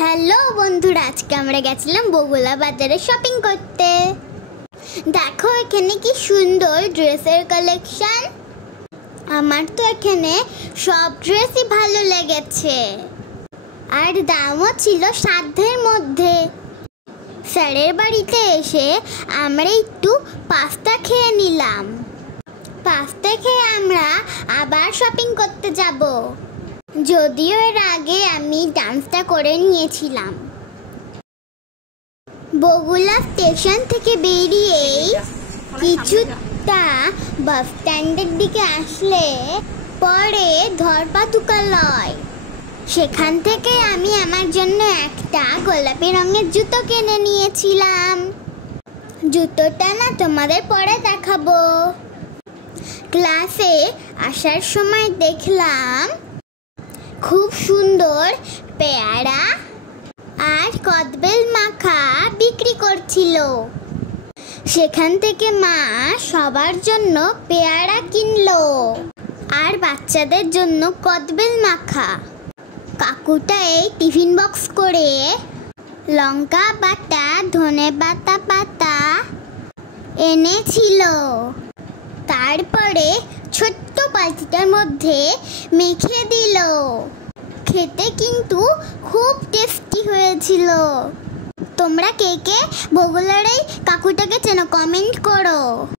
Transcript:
Hello বন্ধুরা, আজকে আমরা গেছিলাম বগুলা বাজারে শপিং করতে। দেখো এখানে কি সুন্দর ড্রেসের কালেকশন। আমার তো এখানে সব ড্রেসই ভালো লেগেছে, আর দামও ছিল সাধ্যের মধ্যে। স্যারের বাড়িতে এসে আমরা একটু পাস্তা খেয়ে নিলাম। পাস্তা খেয়ে আমরা আবার শপিং করতে যাব, যদিও এর আগে আমি ডান্সটা করে নিয়েছিলাম। বগুলা স্টেশন থেকে বেরিয়েই কিছুটা বাস স্ট্যান্ডের দিকে আসলে পরে ধরপাতুকালয়। সেখান থেকে আমি আমার জন্য একটা গোলাপি রঙের জুতো কিনে নিয়েছিলাম। জুতোটা না তোমাদের পরে দেখাবো। ক্লাসে আসার সময় দেখলাম খুব সুন্দর পেয়ারা আর কদবেল মাখা বিক্রি করছিল। সেখান থেকে মা সবার জন্য পেয়ারা কিনলো আর বাচ্চাদের জন্য কদবেল মাখা। কাকুটা এই টিফিন বক্স করে লঙ্কা বাটা, ধনে পাতা এনেছিল। তারপরে ছোট্ট বাটিটার মধ্যে মেখে দিল। খেতে কিন্তু খুব টেস্টি হয়েছিল। তোমরা কে কে বগুলার এই কাকুটাকে চেনো? কমেন্ট করো।